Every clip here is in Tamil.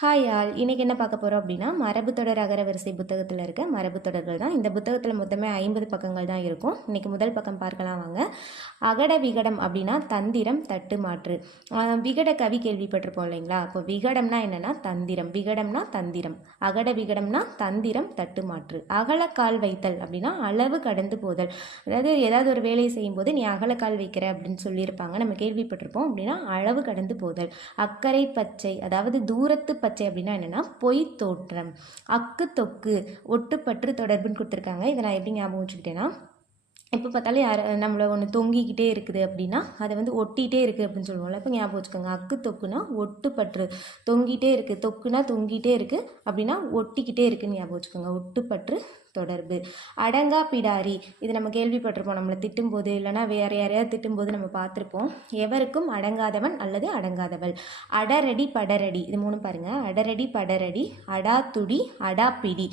ஹாய் ஆல், இன்றைக்கி என்ன பார்க்க போகிறோம் அப்படின்னா மரபுத்தொடர் அகரவரிசை புத்தகத்தில் இருக்க மரபுத்தொடர்கள் தான். இந்த புத்தகத்தில் மொத்தமே 50 பக்கங்கள் தான் இருக்கும். இன்றைக்கி முதல் பக்கம் பார்க்கலாம் வாங்க. அகட விகடம் அப்படின்னா தந்திரம், தட்டு மாற்று. விகட கவி கேள்விப்பட்டிருப்போம் இல்லைங்களா? அப்போ விகடம்னா என்னென்னா தந்திரம், விகடம்னா தந்திரம், அகட விகடம்னா தந்திரம், தட்டு மாற்று. அகலக்கால் வைத்தல் அப்படின்னா அளவு கடந்து போதல். அதாவது ஏதாவது ஒரு வேலையை செய்யும்போது நீ அகலக்கால் வைக்கிற அப்படின்னு சொல்லியிருப்பாங்க, நம்ம கேள்விப்பட்டிருப்போம். அப்படின்னா அளவு கடந்து போதல். அக்கறை பச்சை அதாவது தூரத்து பச்சை அப்படின்னா என்னென்னா பொய் தோற்றம். அக்கு தொக்கு ஒட்டுப்பற்று தொடர்புன்னு கொடுத்துருக்காங்க. இதை நான் எப்படி ஞாபகம் வச்சுக்கிட்டேன்னா, எப்போ பார்த்தாலும் நம்மளை ஒன்று தொங்கிக்கிட்டே இருக்குது அப்படின்னா அதை வந்து ஒட்டிகிட்டே இருக்குது அப்படின்னு சொல்லுவோம்ல. இப்போ ஞாபகம் வச்சுக்கோங்க, அக்கு தொக்குனா ஒட்டுப்பற்று, தொங்கிட்டே இருக்குது, தொக்குனா தொங்கிட்டே இருக்குது அப்படின்னா ஒட்டிக்கிட்டே இருக்குன்னு ஞாபகம் வச்சுக்கோங்க, ஒட்டுப்பற்று தொடர்பு. அடங்கா பிடாரி, இது நம்ம கேள்விப்பட்டிருப்போம், நம்மளை திட்டும்போது இல்லைனா வேறு யாரையாவது திட்டும்போது நம்ம பார்த்துருப்போம். எவருக்கும் அடங்காதவன் அல்லது அடங்காதவள். அடரடி படரடி, இது மூணு பாருங்கள். அடரடி படரடி, அடாத்துடி, அடாப்பிடி.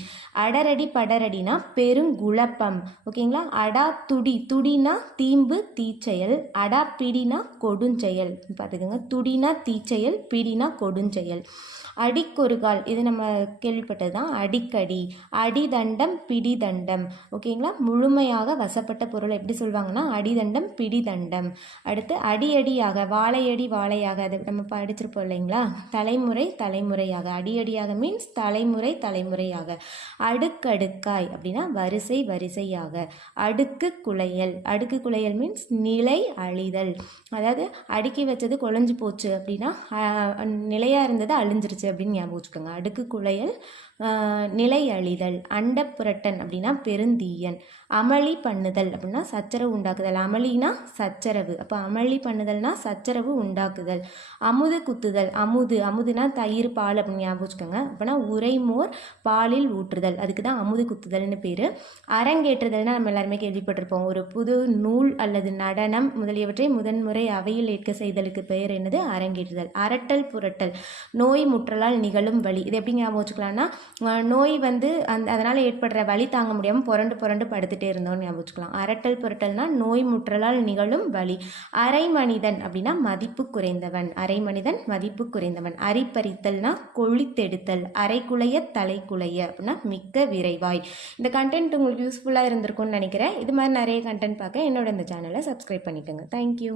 அடரடி படரடினா பெருங்குழப்பம், ஓகேங்களா. அடாத்துடி, துடினா தீம்பு தீச்செயல், அடாப்பிடினா கொடுஞ்செயல். பார்த்துக்கோங்க, துடினா தீச்செயல், பிடினா கொடுஞ்செயல். அடிக்கொருகால், இது நம்ம கேள்விப்பட்டது தான். அடிக்கடி, அடிதண்டம், பிடிதண்டம், ஓகேங்களா. முழுமையாக வசப்பட்ட பொருளை எப்படி சொல்லுவாங்கன்னா அடிதண்டம், பிடிதண்டம். அடுத்து அடியடியாக, வாழையடி வாழையாக, அதை நம்ம படிச்சிருப்போம் இல்லைங்களா. தலைமுறை தலைமுறையாக, அடியடியாக மீன்ஸ் தலைமுறை தலைமுறையாக. அடுக்கடுக்காய் அப்படின்னா வரிசை வரிசையாக. அடுக்கு குலையல், அடுக்கு குலையல் மீன்ஸ் நிலை அழிதல். அதாவது அடுக்கி வச்சது குலைஞ்சு போச்சு அப்படின்னா நிலையாக இருந்தது அழிஞ்சிருச்சு அப்படின்னு ஞாபகம் வச்சுக்கோங்க. அடுக்கு குலையல், நிலை அழிதல். அண்ட புரட்டன் அப்படின்னா பெருந்தீயன். அமளி பண்ணுதல் அப்படின்னா சச்சரவு உண்டாக்குதல். அமளினா சச்சரவு, அப்போ அமளி பண்ணுதல்னா சச்சரவு உண்டாக்குதல். அமுது குத்துதல், அமுதுனா தயிர் பால் அப்படின்னு ஞாபகம் வச்சுக்கோங்க. அப்படின்னா உரைமோர் பாலில் ஊற்றுதல், அதுக்கு தான் அமுது குத்துதல்னு பேர். அரங்கேற்றுதல்னா நம்ம எல்லாருமே கேள்விப்பட்டிருப்போம், ஒரு புது நூல் அல்லது நடனம் முதலியவற்றை முதன்முறை அவையில் ஏற்க செய்தலுக்கு பெயர் என்னது? அரங்கேற்றுதல். அரட்டல் புரட்டல், நோய் முற்றலால் நிகழும் வலி. இது எப்படி ஞாபகம் வச்சுக்கலாம்னா, நோய் வந்து அதனால் ஏற்படுற வலி தாங்க முடியாமல் புரண்டு புரண்டு படுத்துகிட்டே இருந்தோம்னு ஞாபகம் வச்சுக்கலாம். அரட்டல் புரட்டல்னா நோய் முற்றலால் நிகழும் வலி. அரை மனிதன் அப்படின்னா மதிப்பு குறைந்தவன், அரை மனிதன் மதிப்பு குறைந்தவன். அரிப்பறித்தல்னா கொழித்தெடுத்தல். அரை குலைய தலை குலைய அப்படின்னா மிக்க விரைவாய். இந்த கண்டென்ட் உங்களுக்கு யூஸ்ஃபுல்லாக இருந்திருக்கும்னு நினைக்கிறேன். இது மாதிரி நிறைய கண்டென்ட் பார்க்க என்னோட இந்த சேனலை சப்ஸ்கிரைப் பண்ணிக்கோங்க. தேங்க்யூ.